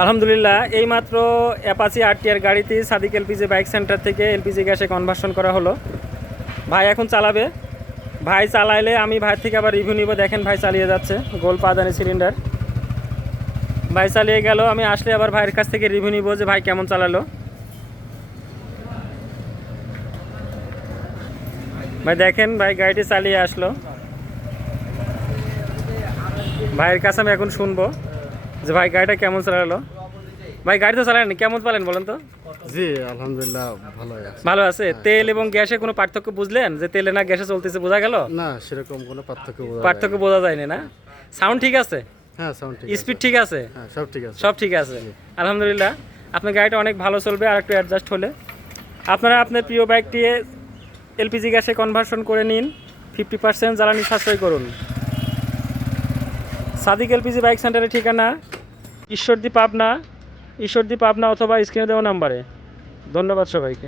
আলহামদুলিল্লাহ এইমাত্র Apache RTR গাড়িতে সাদিক এলপিজি বাইক সেন্টার থেকে এলপিজি গ্যাসে কনভার্সন করা হলো। ভাই এখন চালাবে, ভাই চালাইলে আমি ভাই থেকে আবার রিভিউ নিব। দেখেন ভাই চালিয়ে যাচ্ছে, গোল পাদানি সিলিন্ডার, ভাই চালিয়ে গেল। আমি আসলে আবার ভাইয়ের কাছ থেকে রিভিউ নিব যে ভাই কেমন চালালো। ভাই দেখেন ভাই গাড়িটি চালিয়ে আসলো, ভাইয়ের কাছে আমি এখন শুনবো যে ভাই গাড়িটা কেমন চালালো। ভাই গাড়ি তো চালান, কেমন পালেন বলেন তো? জি আলহামদুলিল্লাহ ভালো আছে। তেল এবং গ্যাসে কোনো পার্থক্য বুঝলেন যে তেলে না গ্যাসে চলতেছে, বোঝা গেল? না সেরকম কোনো পার্থক্য বোঝা যায়নি না? সাউন্ড ঠিক আছে? হ্যাঁ সাউন্ড ঠিক স্পিড ঠিক আছে? হ্যাঁ সব ঠিক আছে সব ঠিক আছে আলহামদুলিল্লাহ। আপনার গাড়িটা অনেক ভালো চলবে আর একটু অ্যাডজাস্ট হলে। আপনারা আপনার প্রিয় বাইকটি এলপিজি গ্যাসে কনভার্সন করে নিন, 50% জ্বালানি সাশ্রয় করুন। সাদিক এলপিজি বাইক সেন্টারের ঠিকানা ঈশ্বরদী পাবনা অথবা স্ক্রিনে দেওয়া নাম্বারে। ধন্যবাদ সবাইকে।